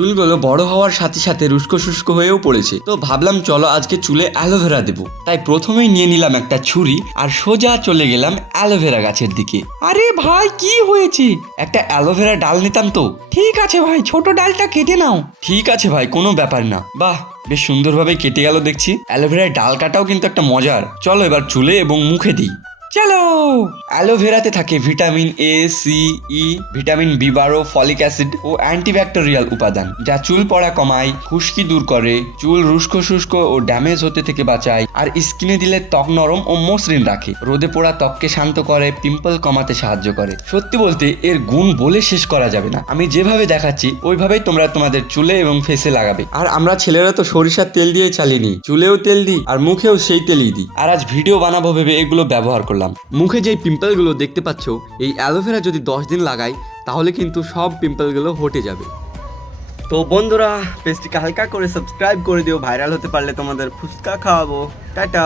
চুলগুলো বড় হওয়ার সাথে সাথে রুস্কো শুষ্ক হয়েও পড়েছে। তো ভাবলাম চলো আজকে চুলে অ্যালোভেরা দেবো। তাই প্রথমেই নিয়ে নিলাম একটা ছুরি আর সোজা চলে গেলাম অ্যালোভেরা গাছের দিকে। আরে ভাই কি হয়েছে? একটা অ্যালোভেরা ডাল নিতাম তো। ঠিক আছে ভাই, ছোট ডালটা কেটে নাও। ঠিক আছে ভাই, কোনো ব্যাপার না। বাহ, বেশ সুন্দরভাবে কেটে গেল দেখছি। অ্যালোভেরার ডাল কাটাও কিন্তু একটা মজার। চলো এবার চুলে এবং মুখে দিই। চলো। অ্যালোভেরাতে থাকে vitamin A, C, E, vitamin বি12, ফলিক অ্যাসিড ও অ্যান্টিব্যাকটেরিয়াল উপাদান, যা চুল পড়া কমায়, খুশকি দূর করে, চুল রুস্কো শুষ্ক ও ড্যামেজ হতে থেকে বাঁচায়, আর স্কিনে দিলে ত্বক নরম ও মসৃণ রাখে, রোদে পোড়া ত্বককে শান্ত করে, পিম্পল কমাতে সাহায্য করে। সত্যি বলতে এর গুণ বলে শেষ করা যাবে না। আমি যেভাবে দেখাচ্ছি ওইভাবেই তোমরা তোমাদের চুলে এবং ফেসে লাগাবে। আর আমরা ছেলেরা তো সরিষার তেল দিয়ে চালিয়ে নিই, চুলেও তেল দিই আর মুখেও সেই তেলই দিই। আর আজ ভিডিও বানাবো ভেবে এগুলো ব্যবহার করলাম। মুখে যেই পিম্পলগুলো দেখতে পাচ্ছ, এই অ্যালোভেরা যদি 10 দিন লাগাই তাহলে কিন্তু সব পিম্পলগুলো হটে যাবে। তো বন্ধুরা, পেজটিকে হালকা করে সাবস্ক্রাইব করে দিও, ভাইরাল হতে পারলে তোমাদের ফুচকা খাওয়াবো। টাটা।